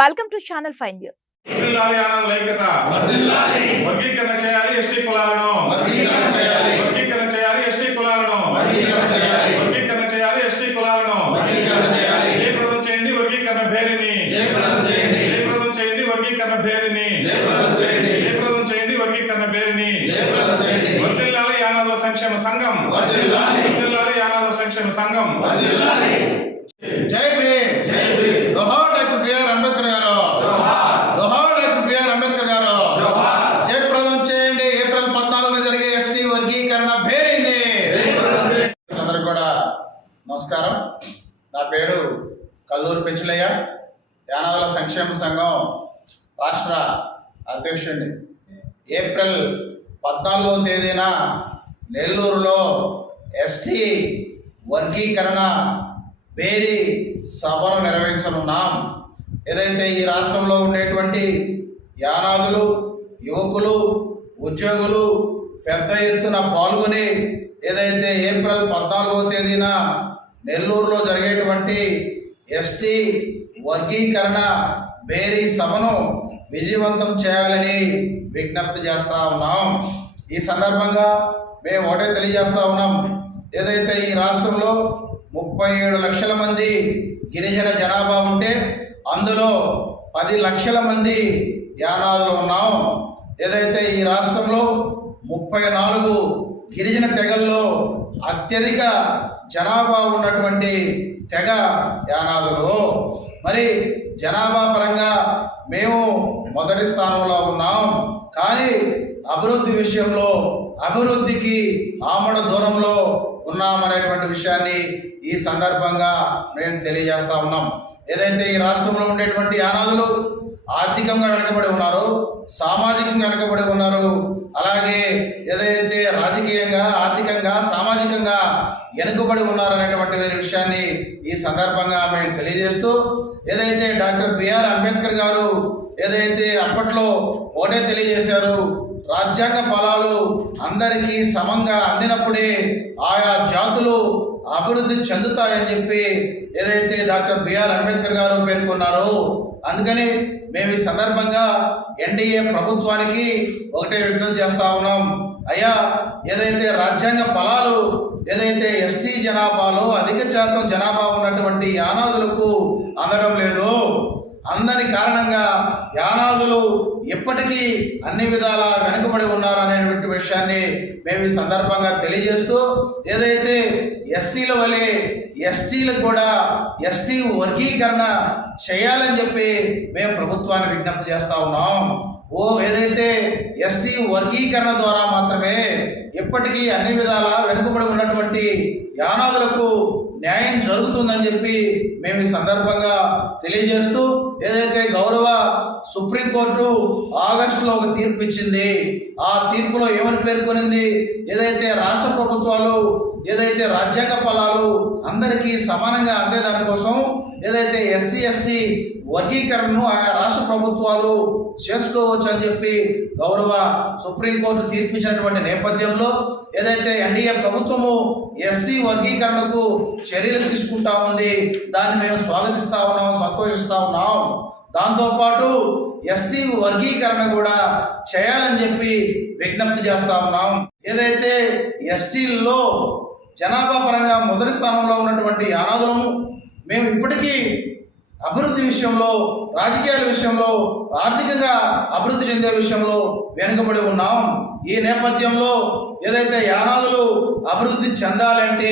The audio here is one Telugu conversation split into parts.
Welcome to channel five news వర్గీకరణ చేయాలి ఎస్టీ కులాలను వర్గీకరణ చేయాలి. వర్గీకరణ చేయాలి ఎస్టీ కులాలను వర్గీకరణ చేయాలి. వర్గీకరణ చేయాలి ఎస్టీ కులాలను వర్గీకరణ చేయాలి. జయప్రదం చేయండి వర్గీకరణ భేరిని జయప్రదం చేయండి. చేయండి వర్గీకరణ భేరిని చేయండి. జయప్రదం చేయండి వర్గీకరణ భేరిని జయప్రదం చేయండి. యానాదుల సంక్షేమ సంఘం. వర్ధిల్లాలి యానాదుల సంక్షేమ సంఘం. జై భీమ్ జై భీమ్. బిఆర్ అంబేద్కర్ గారు జోహార్ డాక్టర్ బిఆర్ అంబేద్కర్ గారు జయప్రదం చేయండి ఏప్రిల్ పద్నాలుగున జరిగే ఎస్టీ వర్గీకరణ భేరీని అందరికి కూడా నమస్కారం. నా పేరు కల్లూరు పెంచులయ్య. యానాదుల సంక్షేమ సంఘం రాష్ట్ర అధ్యక్షుడిని. ఏప్రిల్ పద్నాలుగో తేదీన నెల్లూరులో ఎస్టీ వర్గీకరణ వేరి సభను నిర్వహించనున్నాం. ఏదైతే ఈ రాష్ట్రంలో ఉండేటువంటి యానాదులు యువకులు ఉద్యోగులు పెద్ద ఎత్తున పాల్గొని ఏదైతే ఏప్రిల్ పద్నాలుగో తేదీన నెల్లూరులో జరిగేటువంటి ఎస్టీ వర్గీకరణ బేరీ సభను విజయవంతం చేయాలని విజ్ఞప్తి చేస్తూ ఉన్నాం. ఈ సందర్భంగా మేము ఒకటే తెలియజేస్తూ ఉన్నాం. ఏదైతే ఈ రాష్ట్రంలో ముప్పై ఏడు లక్షల మంది గిరిజన జనాభా ఉంటే అందులో పది లక్షల మంది యానాదులు ఉన్నాం. ఏదైతే ఈ రాష్ట్రంలో ముప్పై నాలుగు గిరిజన తెగల్లో అత్యధిక జనాభా ఉన్నటువంటి తెగ యానాదులు. మరి జనాభా పరంగా మేము మొదటి స్థానంలో ఉన్నాం. కానీ అభివృద్ధి విషయంలో అభివృద్ధికి ఆమడ దూరంలో ఉన్నామనేటువంటి విషయాన్ని ఈ సందర్భంగా మేము తెలియజేస్తా ఉన్నాం. ఏదైతే ఈ రాష్ట్రంలో ఉండేటువంటి యానాదులు ఆర్థికంగా వెనకబడి ఉన్నారు సామాజికంగా వెనకబడి ఉన్నారు అలాగే ఏదైతే రాజకీయంగా ఆర్థికంగా సామాజికంగా వెనుకబడి ఉన్నారనేటువంటి విషయాన్ని ఈ సందర్భంగా మేము తెలియజేస్తూ ఏదైతే డాక్టర్ బిఆర్ అంబేద్కర్ గారు ఏదైతే అప్పట్లో ఓటే తెలియజేశారు రాజ్యాంగ ఫలాలు అందరికీ సమంగా అందినప్పుడే ఆయా జాతులు అభివృద్ధి చెందుతాయని చెప్పి ఏదైతే డాక్టర్ బిఆర్ అంబేద్కర్ గారు పేర్కొన్నారో అందుకని మేము ఈ సందర్భంగా ఎన్డీఏ ప్రభుత్వానికి ఒకటే విజ్ఞప్తి చేస్తా ఉన్నాం. అయ్యా ఏదైతే రాజ్యాంగ ఫలాలు ఏదైతే ఎస్టీ జనాభాలో అధిక శాతం జనాభా ఉన్నటువంటి యానాదులకు అందడం లేదు. అందని కారణంగా యానాదులు ఇప్పటికీ అన్ని విధాలా వెనుకబడి ఉన్నారనేటువంటి విషయాన్ని మేము ఈ సందర్భంగా తెలియజేస్తూ ఏదైతే ఎస్సీల వలె ఎస్టీలకు కూడా ఎస్టీ వర్గీకరణ చేయాలని చెప్పి మేము ప్రభుత్వాన్ని విజ్ఞప్తి చేస్తూ ఉన్నాం. ఓ ఏదైతే ఎస్టీ వర్గీకరణ ద్వారా మాత్రమే ఇప్పటికీ అన్ని విధాలా వెనుకబడి ఉన్నటువంటి యానాదులకు న్యాయం జరుగుతుందని చెప్పి మేము ఈ సందర్భంగా తెలియజేస్తూ ఏదైతే గౌరవ సుప్రీంకోర్టు ఆగస్టులో ఒక తీర్పు ఇచ్చింది. ఆ తీర్పులో ఏమని పేర్కొనింది? ఏదైతే రాష్ట్ర ప్రభుత్వాలు ఏదైతే రాజ్యాంగ ఫలాలు అందరికీ సమానంగా అందేదానికోసం ఏదైతే ఎస్సీ ఎస్టీ వర్గీకరణను ఆయా రాష్ట్ర ప్రభుత్వాలు చేసుకోవచ్చు అని చెప్పి గౌరవ సుప్రీంకోర్టు తీర్పిచ్చినటువంటి నేపథ్యంలో ఏదైతే ఎన్డీఏ ప్రభుత్వము ఎస్సీ వర్గీకరణకు చర్యలు తీసుకుంటా ఉంది దాన్ని మేము స్వాగతిస్తా ఉన్నాం సంతోషిస్తా ఉన్నాం. దాంతోపాటు ఎస్టీ వర్గీకరణ కూడా చేయాలని చెప్పి విజ్ఞప్తి చేస్తా ఉన్నాం. ఏదైతే ఎస్టీల్లో జనాభా పరంగా మొదటి స్థానంలో ఉన్నటువంటి అనాథులను మేము ఇప్పటికీ అభివృద్ధి విషయంలో రాజకీయాల విషయంలో ఆర్థికంగా అభివృద్ధి చెందే విషయంలో వెనుకబడి ఉన్నాం. ఈ నేపథ్యంలో ఏదైతే యానాదులు అభివృద్ధి చెందాలంటే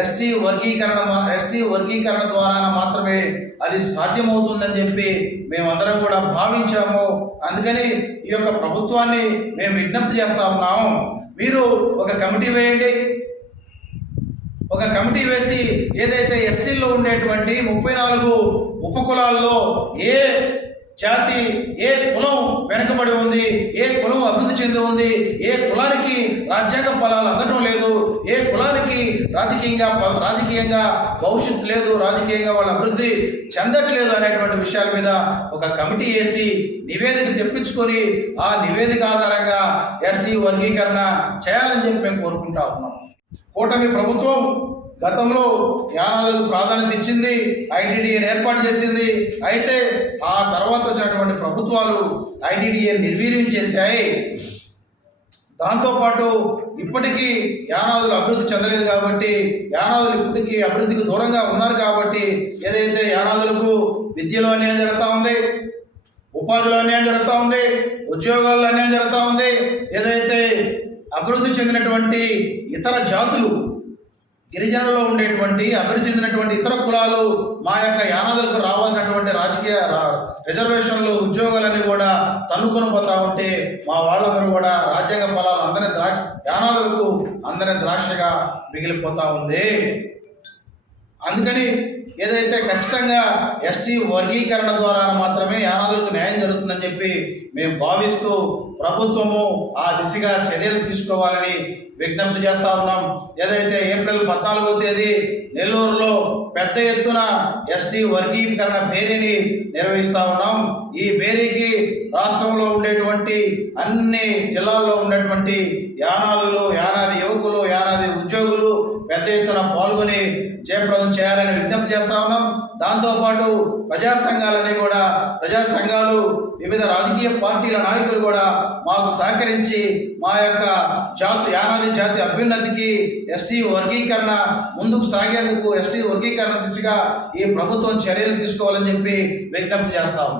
ఎస్టీ వర్గీకరణ ఎస్టీ వర్గీకరణ ద్వారా మాత్రమే అది సాధ్యమవుతుందని చెప్పి మేమందరం కూడా భావించాము. అందుకని ఈ యొక్క ప్రభుత్వాన్ని మేము విజ్ఞప్తి చేస్తా ఉన్నాము. మీరు ఒక కమిటీ వేయండి. ఒక కమిటీ వేసి ఏదైతే ఎస్టీల్లో ఉండేటువంటి ముప్పై నాలుగు ఉపకులాల్లో ఏ జాతి ఏ కులం వెనుకబడి ఉంది ఏ కులం అభివృద్ధి చెంది ఉంది ఏ కులానికి రాజ్యాంగ ఫలాలు అందడం లేదు ఏ కులానికి రాజకీయంగా రాజకీయంగా భవిష్యత్తు లేదు రాజకీయంగా వాళ్ళ అభివృద్ధి చెందట్లేదు అనేటువంటి విషయాల మీద ఒక కమిటీ వేసి నివేదిక తెప్పించుకొని ఆ నివేదిక ఆధారంగా ఎస్టీ వర్గీకరణ చేయాలని చెప్పి మేము కోరుకుంటా ఉన్నాం. కూటమి ప్రభుత్వం గతంలో యానాదులకు ప్రాధాన్యత ఇచ్చింది ఐటీడీఏని ఏర్పాటు చేసింది. అయితే ఆ తర్వాత వచ్చినటువంటి ప్రభుత్వాలు ఐటీడీఏని నిర్వీర్యం చేశాయి. దాంతోపాటు ఇప్పటికీ యానాదులు అభివృద్ధి చెందలేదు కాబట్టి యానాదులు ఇప్పటికీ అభివృద్ధికి దూరంగా ఉన్నారు కాబట్టి ఏదైతే యానాదులకు విద్యలో అన్యాయం జరుగుతూ ఉంది ఉపాధిలో అన్యాయం జరుగుతూ ఉంది ఉద్యోగాల్లో అన్యాయం జరుగుతూ ఉంది ఏదైతే అభివృద్ధి చెందినటువంటి ఇతర జాతులు గిరిజనుల్లో ఉండేటువంటి అభివృద్ధి చెందినటువంటి ఇతర కులాలు మా యొక్క యానాదులకు రావాల్సినటువంటి రాజకీయ రిజర్వేషన్లు ఉద్యోగాలన్నీ కూడా తన్నుకొని పోతా ఉంటే మా వాళ్ళందరూ కూడా రాజ్యాంగ ఫలాలు అందరి ద్రాక్ష యానాదులకు అందరి ద్రాక్షగా మిగిలిపోతా ఉంది. అందుకని ఏదైతే ఖచ్చితంగా ఎస్టీ వర్గీకరణ ద్వారా మాత్రమే యానాదులకు న్యాయం జరుగుతుందని చెప్పి మేము భావిస్తూ ప్రభుత్వము ఆ దిశగా చర్యలు తీసుకోవాలని విజ్ఞప్తి చేస్తా ఉన్నాం. ఏదైతే ఏప్రిల్ పద్నాలుగో తేదీ నెల్లూరులో పెద్ద ఎత్తున ఎస్టీ వర్గీకరణ బేరీని నిర్వహిస్తా ఉన్నాం. ఈ బేరీకి రాష్ట్రంలో ఉండేటువంటి అన్ని జిల్లాల్లో ఉన్నటువంటి యానాదులు యానాది యువకులు యానాది ఉద్యోగులు పెద్ద ఎత్తున పాల్గొని జయప్రదం చేయాలని విజ్ఞప్తి చేస్తా ఉన్నాం. దాంతోపాటు ప్రజా సంఘాలన్నీ కూడా ప్రజా సంఘాలు వివిధ రాజకీయ పార్టీల నాయకులు కూడా మాకు సహకరించి మా యొక్క జాతి యానాది జాతి అభ్యున్నతికి ఎస్టీ వర్గీకరణ ముందుకు సాగేందుకు ఎస్టీ వర్గీకరణ దిశగా ఈ ప్రభుత్వం చర్యలు తీసుకోవాలని చెప్పి విజ్ఞప్తి చేస్తాము